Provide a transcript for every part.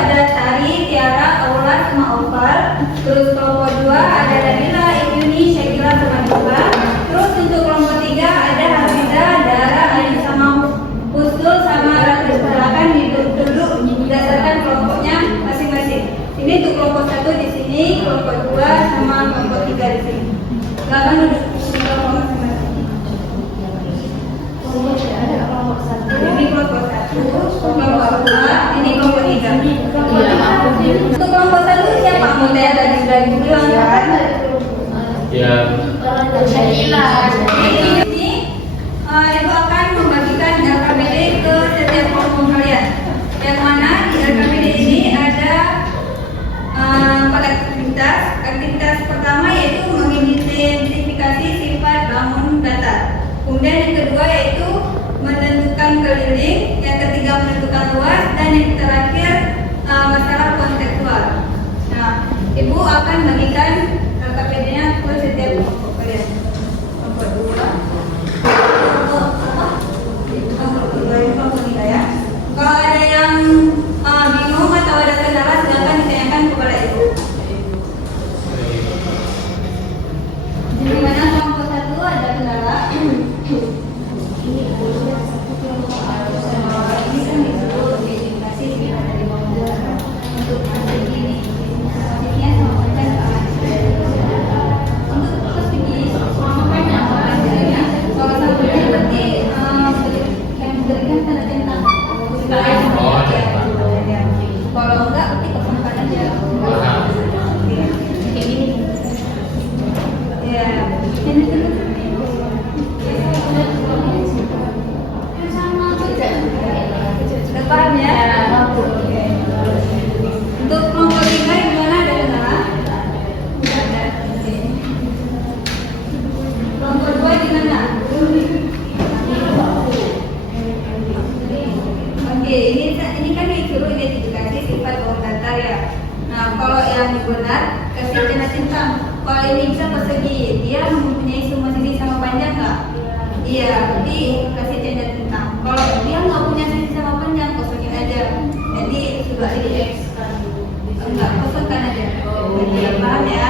ada Tari, Tiara, Aula, sama Opal. Terus kelompok 2 ada Danila, Ibyuni, Syakila, sama Dila. Terus untuk kelompok 3 ada Hafida, Dara, Ayu, sama Husnul, sama Ratu. Silakan duduk berdasarkan kelompoknya masing-masing. Ini untuk kelompok 1 di sini, kelompok 2 sama kelompok 3 di sini. Silakan duduk kelompok masing-masing. Ini kelompok 1, kelompok 2, ini kelompok 3. Untuk kelompok 1 siapa? Mau tanya lagi bilang kan? Ya. Syakila. Ini Ibu akan membagikan LKPD ke setiap kelompok kalian. Yang mana di LKPD ini ada 4 aktivitas. Aktivitas pertama yaitu mengidentifikasi sifat bangun datar. Kemudian yang kedua yaitu menentukan keliling, yang ketiga menentukan luas, dan yang terakhir masalah kontekstual. Nah, Ibu akan bagikan LKPD-nya ke setiap kelompok kalian. Kelompok 2, kelompok 3 ya. Kalau ada yang bingung atau ada kendala, silakan ditanyakan kepada Ibu. Di mana kelompok 1 ada kendala? Kalau enggak, nanti kesimpan aja. Kayak gini. Ya. Sudah paham ya? Untuk kelompok 3 gimana, ada kendala? Ada. Kelompok 2 gimana? Oke, ini kan disuruh identifikasi sifat bangun datar ya. Nah, kalau yang benar kasih tanda centang. Kalau ini bisa persegi, dia mempunyai semua sisi sama panjang nggak? Iya, berarti kasih tanda centang. Kalau dia nggak punya sisi sama panjang, kosongin aja. Jadi sudah di X kan? Enggak, kosongkan aja. Jadi paham ya?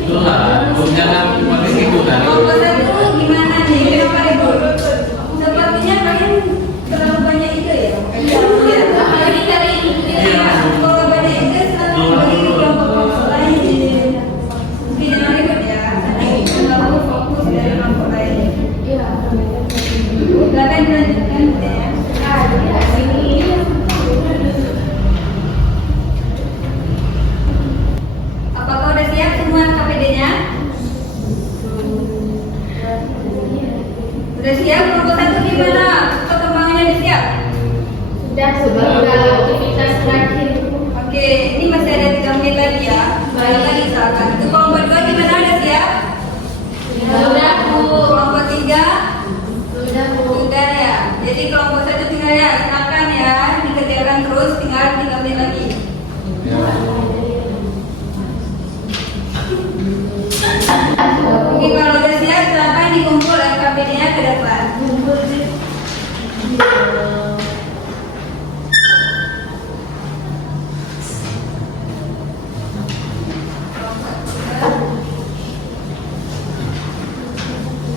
Itulah, jangan pakai itu kan. Kelompok 1 gimana nih? Kenapa Ibu? Sepertinya kalian terlalu banyak ide ya? Iya. Apalagi dari kalau banyak ide selalu bagi kelompok-kelompok lain. Mungkin jangan ribet ya. Selalu fokus dari kelompok lain. Silakan dilanjutkan ya. Apakah udah siap semua KPD-nya? Udah siap? Kelompok 1 gimana? Perkembangannya udah siap? Sudah aktivitas terakhir. Oke, ini masih ada 3 menit lagi ya. Silakan diusahakan. Untuk kelompok 2 gimana? Udah siap? Sudah, Bu. Kelompok 3? Sudah, Bu. Sudah ya. Jadi kelompok 1 tinggal ya. Silakan ya. Dikerjakan terus. Tinggal 3 menit lagi. Oke, kalau udah siap silakan dikumpul LKPD-nya ke depan.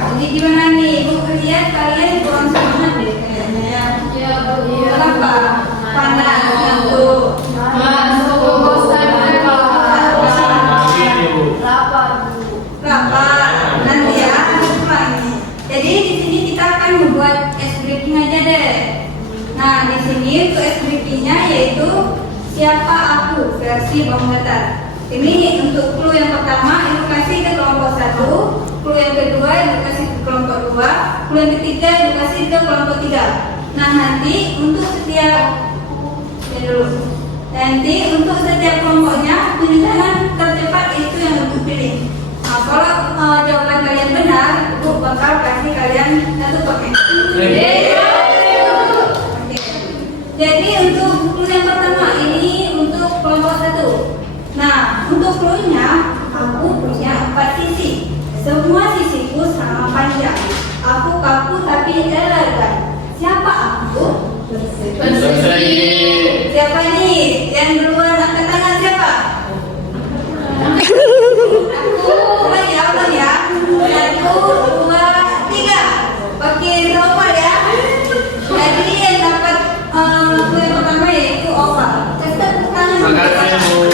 Jadi gimana nih, Ibu lihat kalian kurang semangat deh kayaknya ya. Kenapa? Panas, ngantuk. Lapar. Nanti ya, lagi. Jadi di sini kita akan membuat ice breaking aja deh. Nah, di sini untuk ice breakingnya yaitu siapa aku versi bangun datar. Ini untuk clue yang pertama Ibu kasih ke kelompok 1, clue yang kedua Ibu kasih ke kelompok 2, clue yang ketiga Ibu kasih ke kelompok 3. Nah, nanti untuk setiap kelompoknya tulisan tercepat itu yang Ibu pilih. Nah, kalau jawaban kalian benar, Ibu bakal kasih kalian satu paket. Jadi untuk clue yang pertama ini untuk kelompok 1. Nah, untuk clue-nya aku punya 4 sisi. Semua sisiku sama panjang. Aku kaku tapi elegan. Siapa aku? Bersih. Siapa nih? Yang duluan angkat tangan siapa? Aku. Ulang ya, ulang ya. 1, 2, 3. Oke, nomor ya. Jadi yang dapat aku yang pertama yaitu oval. Tepuk tangan. Makasih Bu.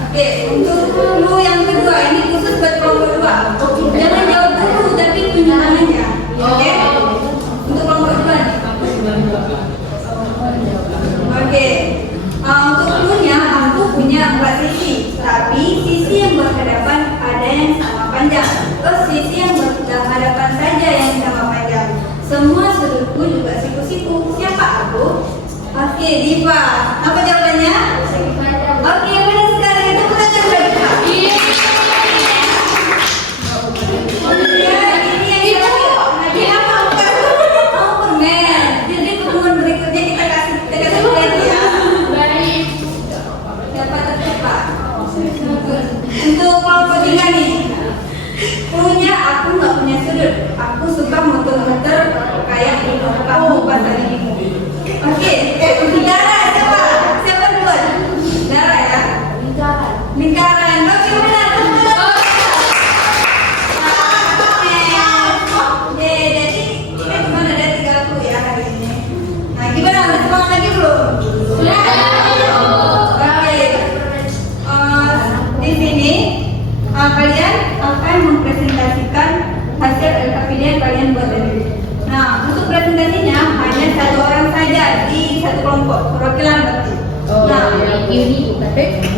Oke, untuk dulu yang kedua ini khusus buat kelompok 2. Jangan jawab dulu, tapi tunjuk tangannya. Oke? Untuk kelompok 2 nih. Oke. Untuk cluenya aku punya 4 sisi, tapi sisi yang berhadapan ada yang sama panjang. Terus sisi yang berhadapan saja yang sama panjang. Semua sudutku juga siku-siku. Siapa aku? Oke, Diva. Apa jawabannya? Oke, benar sekali. Itu bukan jawaban Diva. Ya, ini yang salah. Nadia apa? Bukan. Oh, permen. Jadi pertemuan berikutnya kita kasih permen ya. Baik. Dapat tercepat. Untuk kelompok 3 nih. Punya aku nggak punya sudut. Aku suka muter-muter kayak kamu pas hari ini. Oke, Dara siapa? Siapa duluan? Dara ya. Lingkaran. Oke, benar. Jadi kita cuma ada 30 ya hari ini. Nah, gimana? Udah semangat lagi belum? Sudah. Oke. Di sini kalian akan mempresentasikan hasil LKPD yang kalian buat tadi. Nah, untuk presentasinya hanya 1 orang saja di satu kelompok, perwakilan berarti. Nah, Ini bukan.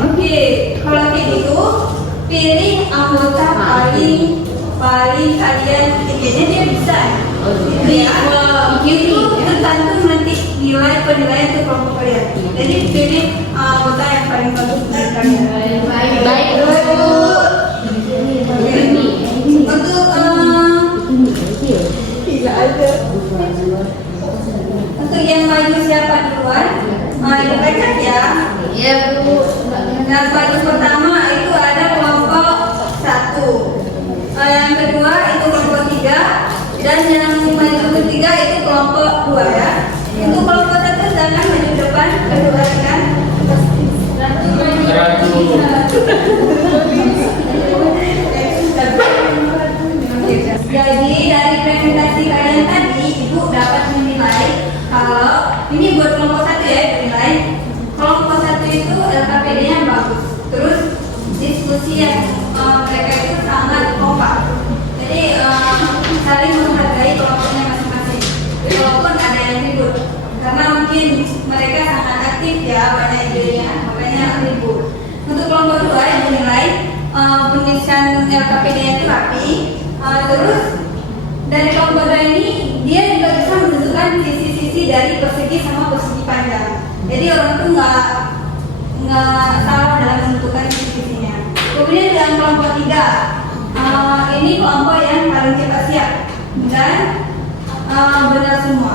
oke, kalau kayak gitu pilih anggota paling kalian kayaknya dia bisa. Gitu ya. Itu tergantung nanti nilai penilaian untuk kelompok kalian. Jadi pilih anggota yang paling bagus dari kalian. Baik. Untuk yang maju siapa duluan? Yang banyak ya. Iya, Bu. Nah, maju pertama itu ada kelompok 1. Yang kedua itu kelompok 3 dan yang maju ketiga itu kelompok 2 ya. Untuk kelompok 1 silakan maju depan kedua rekan. Jadi dari presentasi kalian tadi, Ibu dapat menilai kalau ini buat kelompok 1 ya, menilai kelompok 1 itu LKPD-nya bagus. Terus diskusi yang mereka itu sangat kompak. Jadi saling menghargai kelompoknya masing-masing. Walaupun ada yang ribut, karena mungkin mereka sangat aktif ya, banyak idenya, makanya ribut. Untuk kelompok 2 yang menilai penulisan LKPD-nya itu rapi. Terus dari kelompok 2 ini dia juga bisa menentukan sisi-sisi dari persegi sama persegi panjang. Jadi orang tuh nggak salah dalam menentukan sisi-sisinya. Kemudian dalam kelompok 3 ini kelompok yang paling cepat siap dan benar semua.